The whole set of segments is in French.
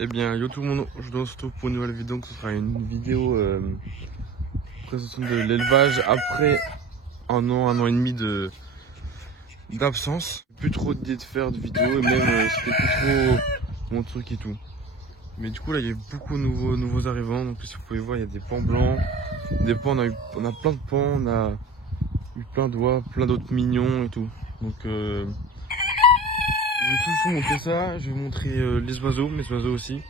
Eh bien, yo tout le monde, je vous retrouve pour une nouvelle vidéo. Donc ce sera une vidéo présentation de l'élevage après un an et demi d'absence. Plus trop d'idées de faire de vidéos et même c'était plus trop mon truc et tout. Mais du coup là il y a beaucoup de nouveaux arrivants. Donc si vous pouvez voir, il y a des pans blancs, des pans, on a plein de pans, on a eu plein d'oies, plein d'autres mignons et tout. Donc je vais tout vous montrer ça. Je vais vous montrer les oiseaux, mes oiseaux aussi.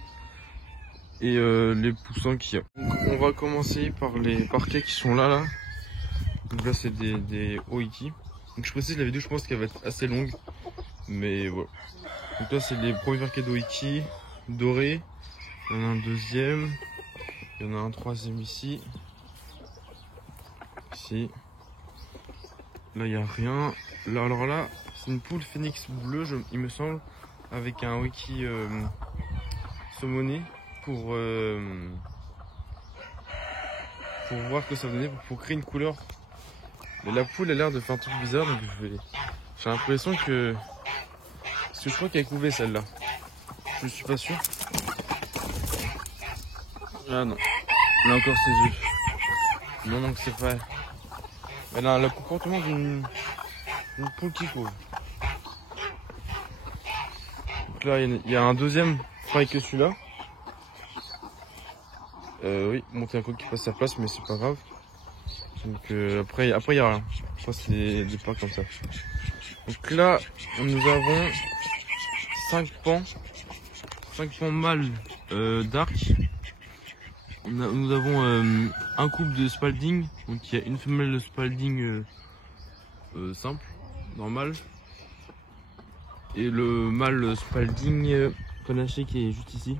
Et les poussins qu'il y a. Donc, on va commencer par les parquets qui sont là. Donc là c'est des Oiki. Donc je précise, la vidéo je pense qu'elle va être assez longue. Mais voilà. Donc là c'est les premiers parquets d'Oiki dorés. Il y en a un deuxième. Il y en a un troisième ici. Ici. Là il n'y a rien. Là, alors là c'est une poule phénix bleue il me semble. Avec un Oiki saumoné. Pour voir ce que ça va donner, pour créer une couleur. Mais la poule a l'air de faire un truc bizarre, donc j'ai l'impression que... Parce que je crois qu'elle couvait celle-là. Je suis pas sûr. Ah non. Elle a encore ses yeux. Non, non, c'est pas... Elle a le comportement d'une poule qui couvre. Donc là, il y a un deuxième pareil que celui-là. Oui, bon, il y a un coq qui passe sa place, mais c'est pas grave. Donc après il y a rien. Après c'est des pas comme ça. Donc là nous avons 5 pans mâles dark. Nous avons un couple de Spalding. Donc il y a une femelle de Spalding simple, normale. Et le mâle Spalding panaché qui est juste ici.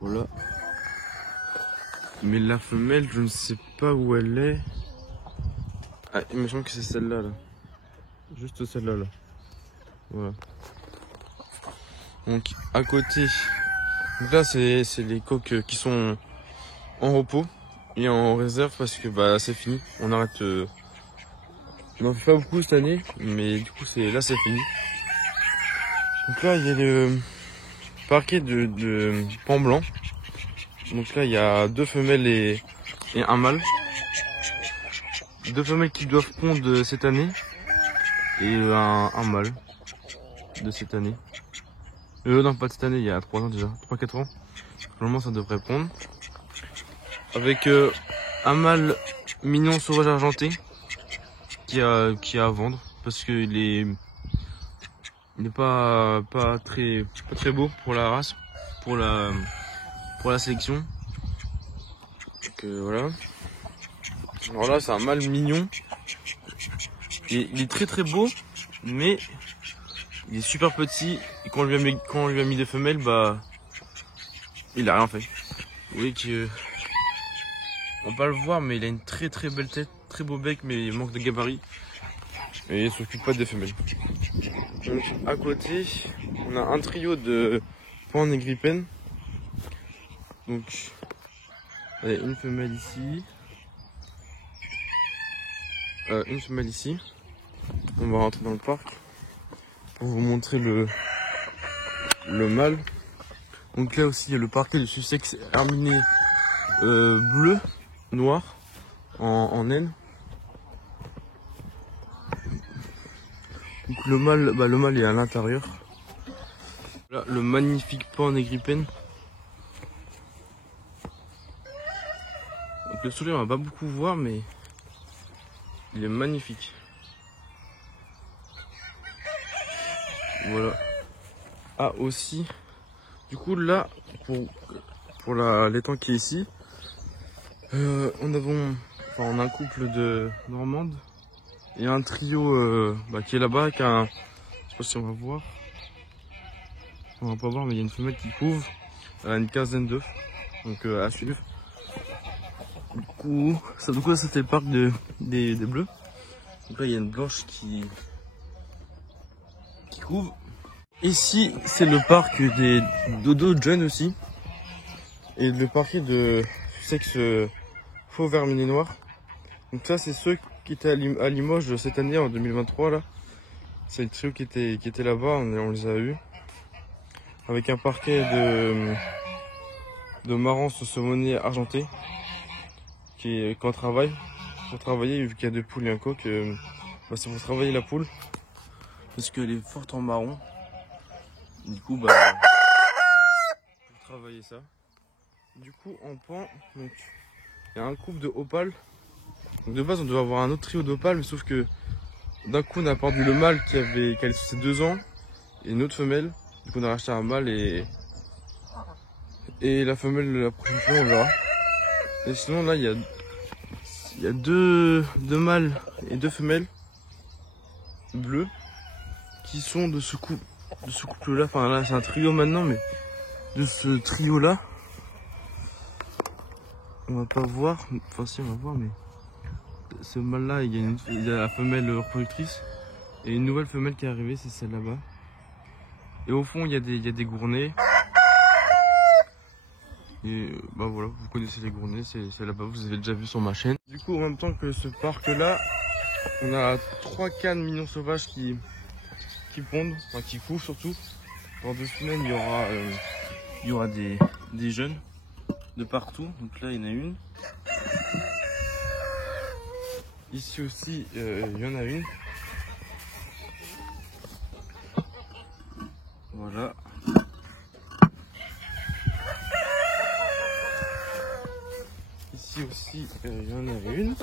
Voilà. Mais la femelle, je ne sais pas où elle est. Ah, il me semble que c'est celle-là, là. Juste celle-là, là. Voilà. Donc, à côté, donc là, c'est les coqs qui sont en repos et en réserve parce que bah c'est fini. On arrête. On n'en fait pas beaucoup cette année, mais du coup, là, c'est fini. Donc là, il y a le parquet de pan blanc. Donc là, il y a 2 femelles et un mâle. 2 femelles qui doivent pondre cette année et un mâle de cette année. Non, pas de cette année, il y a 3 ans déjà, 3-4 ans. Normalement, ça devrait pondre. Avec un mâle mignon sauvage argenté qui a à vendre parce qu'il n'est pas très beau pour la race, pour la sélection. Donc voilà. Alors là, c'est un mâle mignon. Et il est très beau, mais il est super petit. Et quand on lui a mis des femelles, bah il a rien fait. Vous voyez que on peut pas le voir, mais il a une très belle tête, très beau bec, mais il manque de gabarit. Et il s'occupe pas des femelles. Donc à côté, on a un trio de Pan Negripen. Donc allez, une femelle ici. Une femelle ici. On va rentrer dans le parc pour vous montrer le mâle. Donc là aussi il y a le parquet de Sussex herminé bleu, noir, en naine. Donc le mâle est à l'intérieur. Là le magnifique Pan Negripen. Donc le soleil on va pas beaucoup voir, mais il est magnifique. Voilà. Ah aussi, du coup là pour l'étang qui est ici, on a un couple de normandes et un trio qui est là-bas, je sais pas si on va voir. On va pas voir, mais il y a une femelle qui couvre. Elle a une quinzaine d'œufs, donc à suivre. Du coup, ça c'était le parc des bleus. Donc là il y a une blanche qui couvre. Ici c'est le parc des dodo jeunes aussi. Et le parquet de sexe faux verminé noir. Donc ça c'est ceux qui étaient à Limoges cette année en 2023 là. C'est le trio qui était là-bas, on les a eu. avec un parquet de marance saumonée argentée qu'on travaille. Pour travailler, vu qu'il y a 2 poules et un coq, c'est pour travailler la poule. Parce qu'elle est forte en marron. Du coup, pour travailler ça. Du coup, en pan, donc il y a un couple de opales. Donc de base, on devait avoir un autre trio d'opales, mais sauf que d'un coup, on a perdu le mâle qui avait ses 2 ans et une autre femelle. Du coup, on a racheté un mâle et la femelle la prochaine fois, on verra. Et sinon, là, il y a deux mâles et 2 femelles bleues qui sont de ce couple-là. Enfin, là, c'est un trio maintenant, mais de ce trio-là, on va pas voir. Enfin, si, on va voir, mais ce mâle-là, il y a la femelle reproductrice et une nouvelle femelle qui est arrivée, c'est celle là-bas. Et au fond, il y a des gournets. Et voilà, vous connaissez les gournets, c'est là-bas, vous avez déjà vu sur ma chaîne. Du coup, en même temps que ce parc-là, on a 3 cannes mignons sauvages qui pondent, enfin qui couvent surtout. Dans 2 semaines, il y aura des jeunes de partout. Donc là, il y en a une. Ici aussi, il y en a une. Voilà. Ici aussi, il y en a une.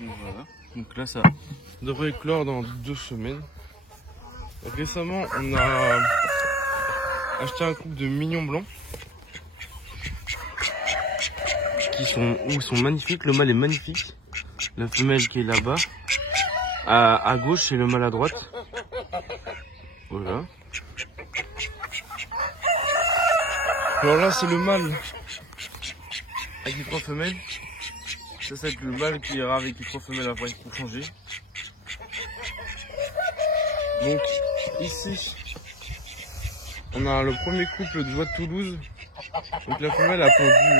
Donc voilà. Donc là, ça devrait éclore dans 2 semaines. Récemment, on a acheté un couple de mignons blancs. Ils sont magnifiques. Le mâle est magnifique. La femelle qui est là-bas. À gauche, et le mâle à droite. Voilà. Alors là, c'est le mâle avec les 3 femelles. Ça, c'est le mâle qui ira avec les 3 femelles après pour changer. Donc, ici, on a le premier couple de Joie de Toulouse. Donc, la femelle a pondu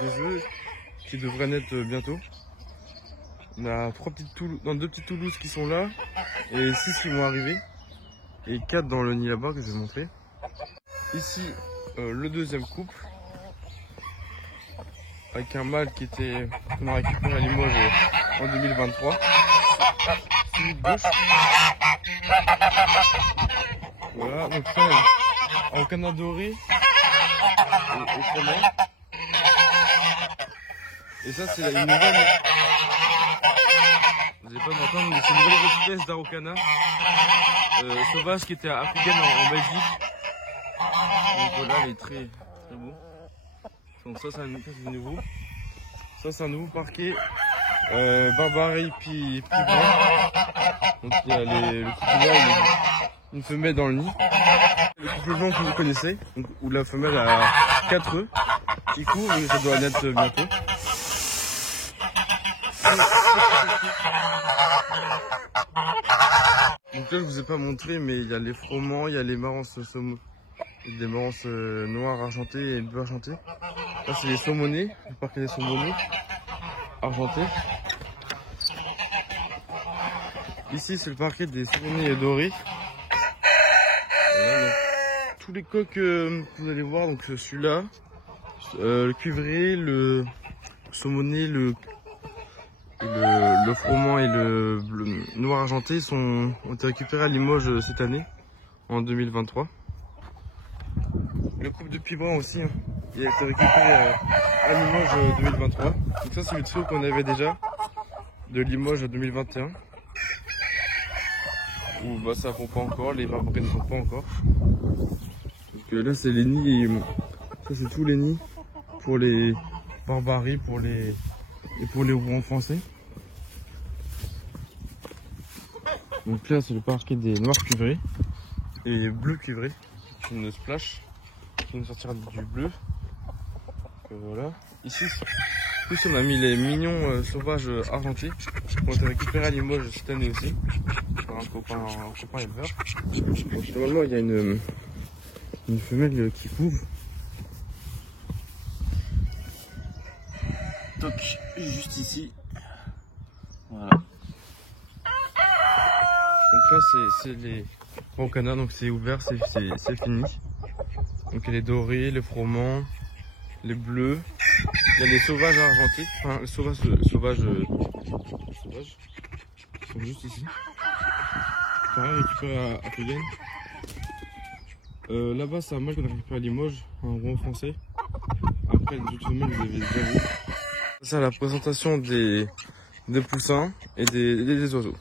2 œufs qui devraient naître bientôt. On a 2 petites Toulouses qui sont là et 6 qui vont arriver. Et 4 dans le nid là-bas que je vais montrer. Ici, le deuxième couple. Avec un mâle qu'on a récupéré à Limoges en 2023. Celui de gauche. Voilà, donc ça, en canard doré et femelle. Et ça, c'est une nouvelle. Vous n'allez pas m'entendre, mais c'est une nouvelle espèce d'araucana sauvage qui était africaine en Belgique. Donc voilà, elle est très beau. Donc ça, c'est nouveau. Ça, c'est un nouveau parquet. Barbarie puis brun. Donc il y a le couple là, une femelle dans le nid. Le couple blanc que vous connaissez, donc, où la femelle a 4 œufs qui couvrent, mais ça doit naître bientôt. Donc là, je vous ai pas montré, mais il y a les froment, il y a les marances des marances noires argentées et bleues argentées. Là, c'est les saumonés, le parquet des saumonés argentés. Ici, c'est le parquet des saumonés dorés. Voilà, tous les coqs que vous allez voir, donc celui-là, le cuivré, le saumoné, le froment et le noir argenté ont été récupérés à Limoges cette année, en 2023. Le couple de pieds bruns aussi, il a été récupéré à Limoges 2023. Donc ça, c'est le trio qu'on avait déjà de Limoges 2021. Où ça fond pas encore, les barbaries ne font pas encore. Donc là, c'est les nids, et ça c'est tous les nids pour les barbaries, et pour les roux français. Donc là, c'est le parquet des noirs cuivrés et bleus cuivrés qui ne splash, qui nous sortira du bleu. Voilà. Ici, plus on a mis les mignons sauvages argentés qui ont été récupérés à Limoges cette année aussi par un copain éleveur. Normalement, il y a une femelle qui couve. Donc, juste ici. Voilà. Donc là, c'est Araucana, donc c'est ouvert, c'est fini. Donc il y a les dorés, les froment, les bleus. Il y a les sauvages argentés, enfin les sauvages ils sont juste ici. Pareil, récupéré à Pégane. Là-bas c'est un mâle qu'on a récupéré à Limoges, un rond français. Après les autres femelles vous avez déjà vu. C'est la présentation des poussins et des oiseaux.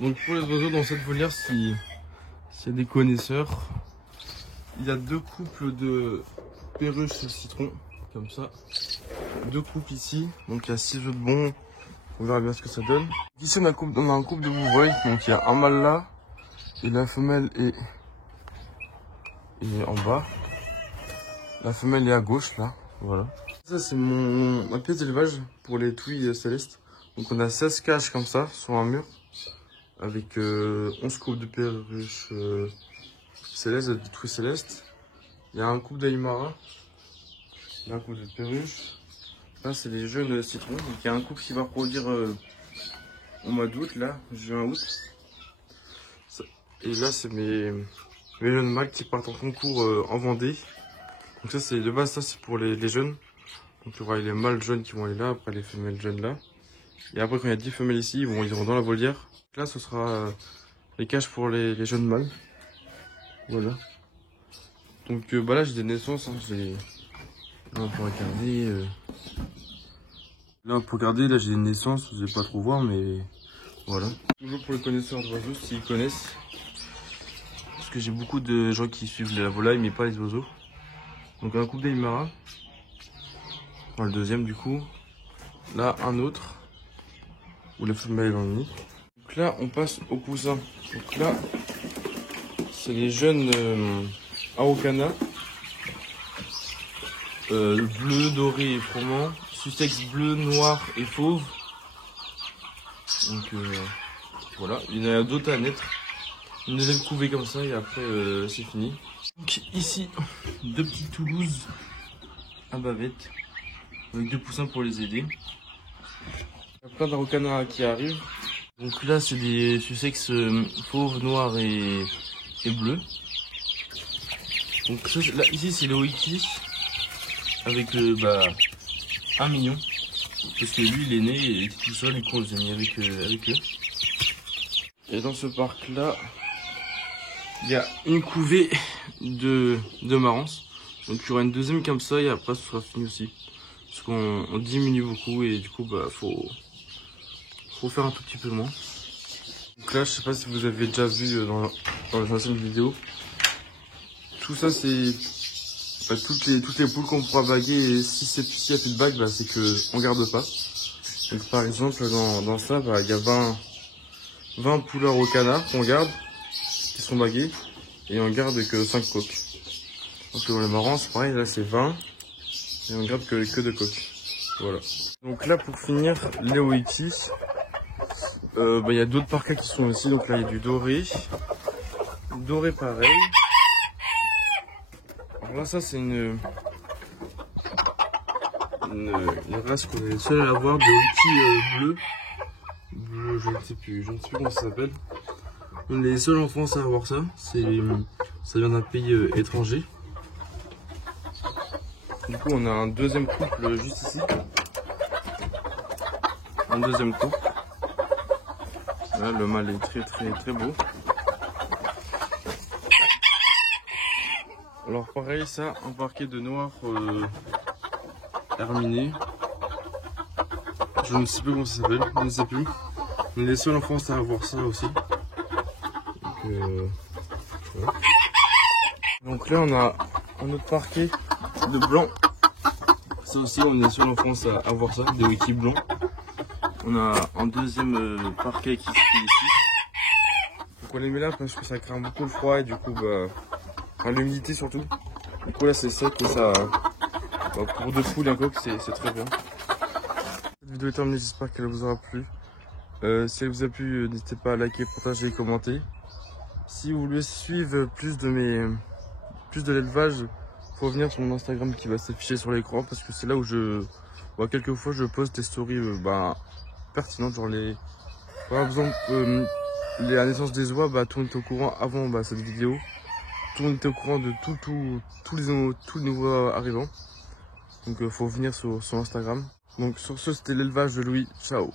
Donc pour les oiseaux dans cette volière, s'il y a des connaisseurs, il y a 2 couples de perruches et citrons, comme ça. 2 couples ici, donc il y a 6 œufs de bon, on verra bien ce que ça donne. Ici on a un couple de bouvreuils, donc il y a un mâle là, et la femelle est en bas. La femelle est à gauche là, voilà. Ça c'est ma pièce d'élevage pour les touilles célestes. Donc on a 16 cages comme ça, sur un mur, avec 11 couples de perruches célestes, de touilles célestes. Il y a un couple d'aïmaras, il y a un couple de perruches. Là c'est les jeunes citrons, donc il y a un couple qui va produire au mois d'août, là, juin-août. Et là c'est mes jeunes mâles qui partent en concours en Vendée. Donc ça c'est de base, ça c'est pour les jeunes. Donc il y aura les mâles jeunes qui vont aller là, après les femelles jeunes là. Et après quand il y a 10 femelles ici, ils iront dans la volière. Donc là ce sera les cages pour les jeunes mâles. Voilà. Donc bah là j'ai des naissances, hein. Là on peut regarder. Là on peut regarder, là j'ai des naissances, vous n'allez pas trop voir mais voilà. Toujours pour les connaisseurs d'oiseaux, s'ils connaissent. Parce que j'ai beaucoup de gens qui suivent la volaille mais pas les oiseaux. Donc un couple d'aïmaras. Enfin, le deuxième du coup. Là un autre. Où la femelle est dans le nid. Donc là on passe au poussin. Donc là c'est les jeunes Araucana. Bleu, doré et froment. Sussex bleu, noir et fauve. Donc voilà. Il y en a d'autres à naître. Une deuxième couvée comme ça et après c'est fini. Donc ici 2 petites Toulouse à bavette. Avec 2 poussins pour les aider. Il y a plein d'Araucana qui arrivent. Donc là c'est des Sussex fauve, noir et bleu. Donc ça, là, ici c'est le Wiki avec 1 million. Parce que lui il est né, il était tout seul et qu'on les a mis avec eux. Et dans ce parc là, il y a une couvée de marans. Donc il y aura une deuxième comme ça et après ce sera fini aussi. Parce qu'on diminue beaucoup et du coup faut faire un tout petit peu moins. Donc là je sais pas si vous avez déjà vu dans les anciennes vidéos. Tout ça c'est toutes les poules qu'on pourra baguer et s'il n'y a plus de bague c'est que on garde pas. Donc par exemple dans ça il y a 20 poules Araucana qu'on garde, qui sont baguées, et on garde que 5 coques. Donc dans les marrants c'est pareil, là c'est 20, et on garde que 2 coques. Voilà. Donc là pour finir, les Wiki, il y a d'autres parkas qui sont ici, donc là il y a du doré pareil. Alors là ça c'est une race qu'on est seul à avoir, de Wiki bleu, je ne sais plus comment ça s'appelle. On est les seuls en France à avoir ça. Ça vient d'un pays étranger. Du coup, on a un deuxième couple juste ici. Un deuxième couple. Là, le mâle est très beau. Alors pareil, ça, un parquet de noir herminé. Je ne sais plus comment ça s'appelle, je ne sais plus. On est les seuls en France à avoir ça aussi. Voilà. Donc là on a un autre parquet de blanc. Ça aussi on est seul en France à avoir ça, des Wiki blancs. On a un deuxième parquet qui se fait ici. Donc on les met là parce que ça craint beaucoup le froid et du coup l'humidité surtout. Du coup là c'est sec et ça pour 2 poules un coq c'est très bien. Cette vidéo est terminée, j'espère qu'elle vous aura plu. Si elle vous a plu, n'hésitez pas à liker, partager et commenter. Si vous voulez suivre plus de l'élevage, faut venir sur mon Instagram qui va s'afficher sur l'écran parce que c'est là où quelquefois je poste des stories pertinentes, genre par exemple la naissance des oies, bah, tout le monde était au courant avant cette vidéo. Tout le monde était au courant de tous les nouveaux arrivants. Donc faut venir sur Instagram. Donc sur ce, c'était l'élevage de Louis. Ciao.